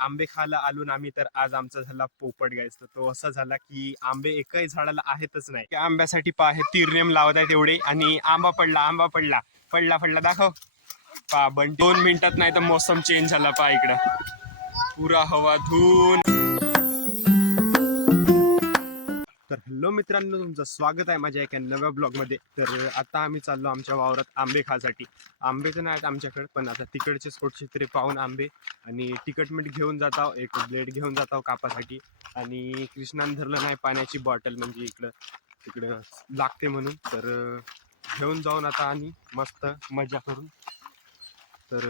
आंबे खायला आलो ना आम्ही, तर आज आमचा झाला पोपट गायस. तर तो असा झाला की आंबे एकही झाडाला आहेतच नाही. त्या आंब्यासाठी पहा हे तिरनेम लावत आहे तेवढे, आणि आंबा पडला पडला दाखव पहा. 2 मिनिटात नाही तर मोसम चेंज झाला पहा. इकडं पुरा हवा धुवून. तर हॅलो मित्रांनो, तुमचं स्वागत आहे माझ्या एका नव्या ब्लॉगमध्ये. तर आता आम्ही चाललो आमच्या वावरात आंबे खासाठी. आंबे तर नाहीत आमच्याकडे, पण आता तिकडचे स्पोर्टचे तरी पाहून आंबे आणि तिखट मीठ घेऊन जात आहो, एक ब्लेड घेऊन जात आहो कापासाठी. आणि कृष्णानं धरलं नाही पाण्याची बॉटल, म्हणजे तिकडं लागते म्हणून. तर घेऊन जाऊन आता आणि मस्त मजा करून. तर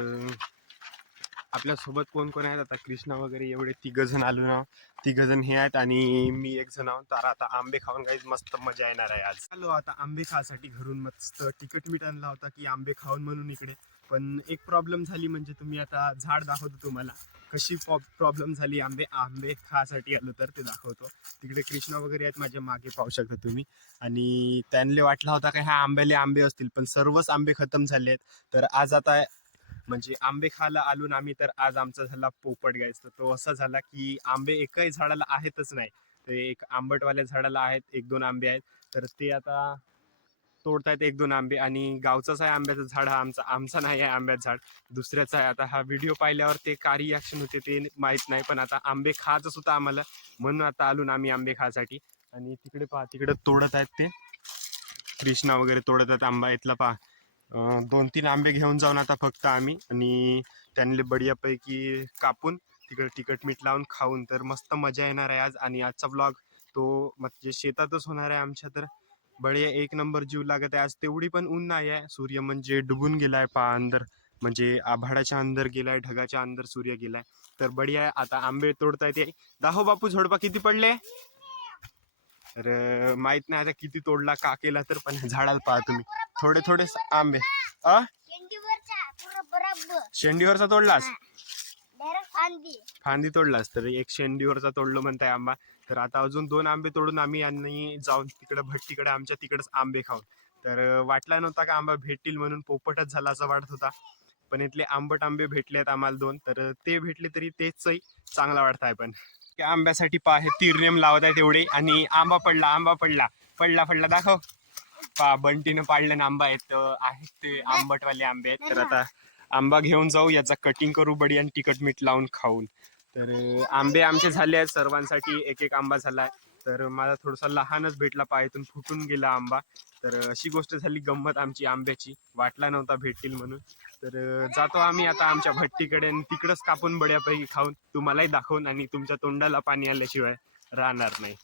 आपल्यासोबत कोण कोण आहेत आता, कृष्णा वगैरे एवढे 3 जण आलो ना. 3 जण हे आहेत आणि मी 1 जण आहोत. तर आता आंबे खाऊन काही मस्त मजा येणार आहे आज. आलो आता आंबे खासाठी घरून, मस्त तिखट मीठ आणला होता की आंबे खाऊन म्हणून इकडे. पण एक प्रॉब्लेम झाली, म्हणजे तुम्ही आता झाड दाखवतो तुम्हाला कशी प्रॉब्लेम झाली. आंबे खासाठी आलो तर ते दाखवतो. तिकडे कृष्णा वगैरे आहेत माझ्या मागे, पाहू शकता तुम्ही. आणि त्यांना वाटला होता का ह्या आंब्याले आंबे असतील, पण सर्वच आंबे खतम झाले आहेत. तर आज आता म्हणजे आंबे खायला आलो ना आम्ही, तर आज आमचा झाला पोपट गायस. तर तो असा झाला की आंबे एकही झाडाला आहेतच नाही. ते एक आंबटवाल्या झाडाला आहेत 1-2 आंबे आहेत. तर ते आता तोडतायत 1-2 आंबे. आणि गावचाच आहे आंब्याचं झाड, हा आमचा नाही आहे आंब्याचं झाड, दुसऱ्याचं आहे. आता हा व्हिडिओ पाहिल्यावर ते काय रिॲक्शन होते ते माहीत नाही, पण आता आंबे खायचंच होतं आम्हाला, म्हणून आता आलो ना आम्ही आंबे खायसाठी. आणि तिकडे पहा, तिकडे तोडत आहेत ते कृष्णा वगैरे तोडत आहेत आंबा. इथला पहा 2-3 आंबे घेऊन जाऊन आता फक्त आम्ही, आणि त्यांना बढियापैकी कापून तिकडे तिखट मीठ लावून खाऊन. तर मस्त मजा येणार आहे आज. आणि आजचा ब्लॉग तो म्हणजे शेतातच होणार आहे आमच्या. तर बढिया 1 नंबर जीव लागत आहे आज. तेवढी पण ऊन नाही आहे, सूर्य म्हणजे डुबून गेलाय पहा अंदर, म्हणजे आभाळाच्या अंदर गेलाय, ढगाच्या अंदर सूर्य गेलाय. तर बढिया आहे. आता आंबे तोडता येते. दाहो बापू झोडपा किती पडले? तर माहित नाही आता किती तोडला का केला, तर पण झाडाला पहा तुम्ही थोडे आंबे. शेंडीवरचा तोडलास? फांदी तोडलास? तर एक शेंडीवरचा तोडलो म्हणताय आंबा. तर आता अजून 2 आंबे तोडून आम्ही आणि जाऊन तिकडे भट्टीकडे आमच्या तिकडेच आंबे खाऊन. तर वाटला नव्हता का आंबा भेटतील म्हणून, पोपटच झाला असं वाटत होता. पण इथले आंबट आंबे भेटले आहेत आम्हाला 2. तर ते भेटले तरी तेचही चांगला वाटत आहे. पण त्या आंब्यासाठी पहा हे तिरनेम लावत आहे तेवढे, आणि आंबा पडला दाखव पहा. बंटीनं पाडलं आंबा आहेत ते आंबटवाले आंबे आहेत. तर आता आंबा घेऊन जाऊ, याचा कटिंग करू बडी आणि तिखट मीठ लावून खाऊन. तर आंबे आमचे झाले आहेत, सर्वांसाठी 1-1 आंबा झालाय. तर माझा थोडासा लहानच भेटला, पायातून फुटून गेला आंबा. तर अशी गोष्ट झाली गंमत आमची आंब्याची, वाटला नव्हता भेटतील म्हणून. तर जातो आम्ही आता आमच्या भट्टीकडे, आणि तिकडंच कापून बड्यापैकी खाऊन तुम्हालाही दाखवून, आणि तुमच्या तोंडाला पाणी आल्याशिवाय राहणार नाही.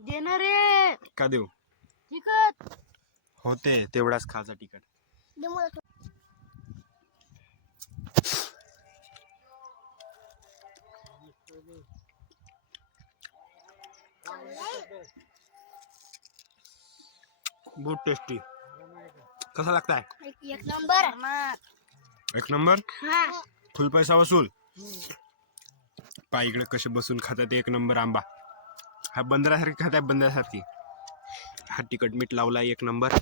देणार रे का देऊ? तिखट होते तेवढाच खायचा तिखट. बहुत टेस्टी. कसा लागताय? 1 नंबर. 1 नंबर. हा फुल पैसा वसूल. पा इकडे कसे बसून खातात 1 नंबर आंबा. हा बंदरासारखी खाताय, बंदरासारखी. हा तिखट मीठ लावला 1 नंबर.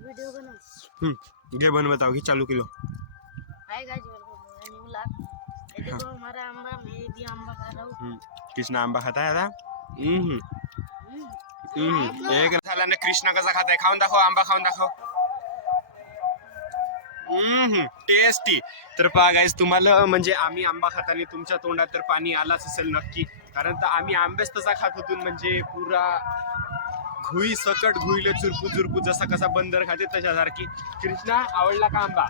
वीडियो बना. घे बनवत आहो, घे चालू kilo. Hi guys, welcome new vlog. ये देखो हमारा आंबा, मैं भी आंबा खा रहा हूँ. कृष्णा आंबा खाताय आता. एक झाला ना. कृष्णा कसा खाताय? खाऊन दाखव, आंबा खाऊन दाखव. टेस्टी. तर पहा गाईस, तुम्हाला म्हणजे आम्ही आंबा खाताना तुमच्या तोंडात तर पाणी आलाच असेल नक्की, कारण तर आम्ही आंबेच तसा खात होतो, म्हणजे पुरा घुई सकट घुईले चुरपू जसा कसा बंदर खाते तशासारखी. कृष्णा, आवडला का आंबा?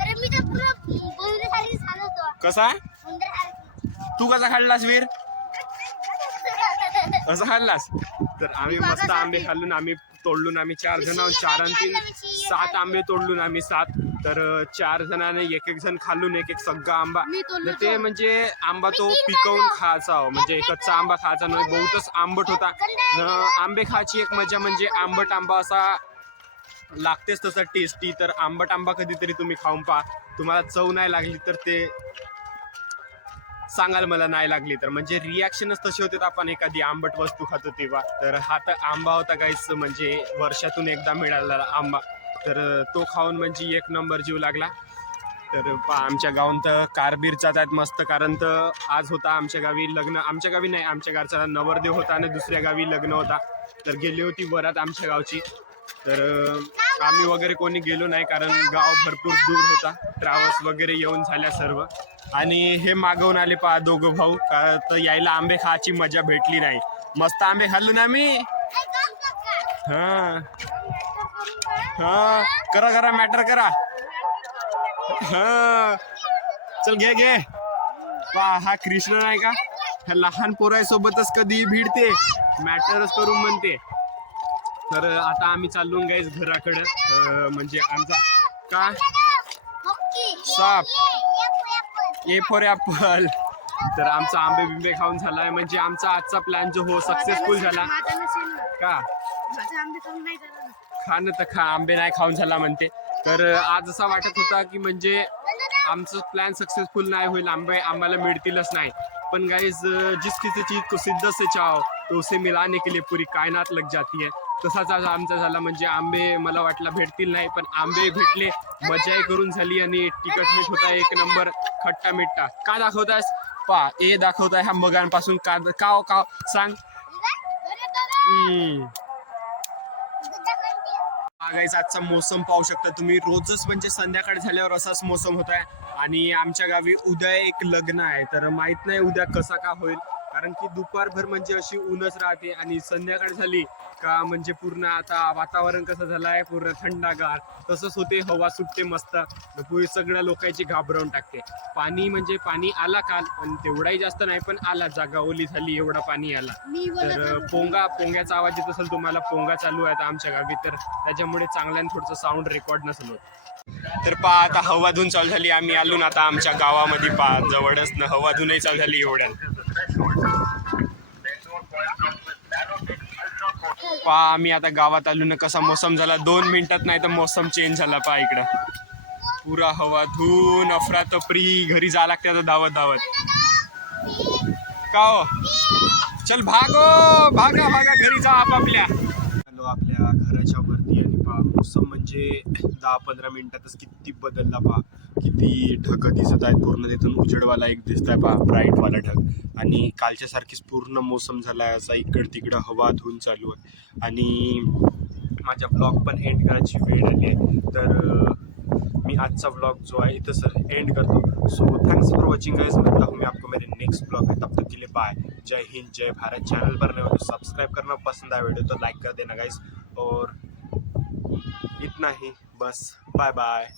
अरे मी तर पुरा बंदरासारखी खाल्लो. कसा? तू कसा खाल्लास वीर? असं खाल्लास? तर आम्ही मस्त आंबे खाल्लो, आम्ही तोडलून आम्ही 4 जण आहोत. 4 आणि 3 7 आंबे तोडलून आम्ही 7. तर 4 जणांनी एक जण खाल्लून एक सगळा आंबा. तर ते म्हणजे आंबा तो पिकवून खायचा म्हणजे कच्चा आंबा खायचा नाही, बहुतच आंबट होता. आंबे खायची एक मजा म्हणजे आंबट आंबा असा लागतेच तसा टेस्टी. तर आंबट आंबा कधीतरी तुम्ही खाऊन पहा. तुम्हाला चव नाही लागली तर ते सांगाल मला नाही लागली तर, म्हणजे रिॲक्शनच तसे होते आपण एखादी आंबट वस्तू खातो तेव्हा. तर हा तर आंबा होता गाईस, म्हणजे वर्षातून एकदा मिळालेला आंबा. तर तो खाऊन म्हणजे एक नंबर जीव लागला. तर आमच्या गावात तर कारबीर जात आहेत मस्त, कारण तर आज होता आमच्या गावी लग्न. आमच्या गावी नाही, आमच्या घरचा नवरदेव होता आणि दुसऱ्या गावी लग्न होता. तर गेली होती वरात आमच्या गावची. तर आम्ही वगैरे कोणी गेलो नाही, कारण गाव भरपूर दूर होता. ट्रॅव्हल्स वगैरे येऊन झाल्या सर्व. आणि हे मागवून आले पहा दोघं भाऊ, का तर यायला आंबे खायची मजा भेटली नाही. मस्त आंबे खाल्लो ना आम्ही. हा हा, करा करा मॅटर करा. हा चल घे पहा, हा कृष्ण नाही का, ह्या लहान पोरासोबतच कधी भिडते, मॅटरच करून म्हणते. तर आता आम्ही चाललो गाईस घराकडं. म्हणजे आमचा का साप ए फॉर ॲपल. तर आमचा आंबे बिंबे खाऊन झालाय, म्हणजे आमचा आजचा प्लॅन जो हो सक्सेसफुल झाला का. खाणं तर खा, आंबे नाही खाऊन झाला म्हणते. तर आज असा वाटत होता की म्हणजे आमचं प्लॅन सक्सेसफुल नाही होईल, आंबे आम्हाला मिळतीलच नाही. पण गाइस जिस किसी चीज को शिद्दत से चाहो तो उसे मिलाने के लिए पूरी कायनात लग जाती है. तसाच आज आमचा झाला, म्हणजे आंबे मला वाटलं भेटतील नाही, पण आंबे भेटले, मजाही करून झाली. आणि तिखट मीठ होता एक नंबर, खट्टा मिठ्ठा. का दाखवतास पा ए दाखवताय ह्या मगांपासून का का सांग. गाईस आजचा मोसम पाहू शकता तुम्ही, रोजच म्हणजे संध्याकाळ झाल्यावर असाच मोसम होत आहे. आणि आमच्या गावी उद्या एक लग्न आहे, तर माहित नाही उद्या कसा का होईल, कारण की दुपारभर म्हणजे अशी ऊनच राहते आणि संध्याकाळ झाली का म्हणजे पूर्ण आता वातावरण कसं झालं आहे, पूर्ण थंडागार तसंच होते, हवा सुटते मस्त, पुढे सगळ्या लोकांची घाबरवून टाकते. पाणी म्हणजे पाणी आला काल, पण तेवढाही जास्त नाही, पण आला, जागा ओली झाली एवढा पाणी आला. तर पोंग्याचा आवाज येत असेल तुम्हाला, पोंगा चालू आहे आमच्या गावी, तर त्याच्यामुळे चांगल्यानं थोडंसं साऊंड रेकॉर्ड नसेल होत. तर पहा आता हवा धुवून चालू झाली, आम्ही आलो ना आता आमच्या गावामध्ये, पहा जवळच ना हवा धुवूनही चालू झाली एवढ्या. पहा आम्ही आता गावात आलो ना, कसा मोसम झाला 2 मिनिटात, नाही तर मोसम चेंज झाला. पहा इकडं पुरा हवा धुवून अफरातफरी, घरी जा लागते आता धावत धावत. का हो चल भागा घरी जा आपापल्या. आलो आपल्या घराच्या वरती आणि पहा मोसम म्हणजे 10-15 मिनिटातच किती बदलला. पहा किती ढग दिसत आहेत, पूर्ण तिथून उजेडवाला एक दिसत आहे पहा, ब्राईटवाला ढग. आणि कालच्या सारखीच पूर्ण मोसम झाला आहे असा, इकडं तिकडं हवा धुवून चालू आहे. आणि माझ्या ब्लॉग पण एंड करायची वेळ आली आहे, तर मी आजचा ब्लॉग जो है इधर सर एंड कर दो. So thanks for watching guys, मिलता हूँ मैं आपको मेरे नेक्स्ट ब्लॉग में, तब तक के लिए बाय. जय हिंद जय भारत. चैनल पर नए हो तो सब्सक्राइब करना, पसंद आया वीडियो तो लाइक कर देना गाइस, और इतना ही बस. Bye bye.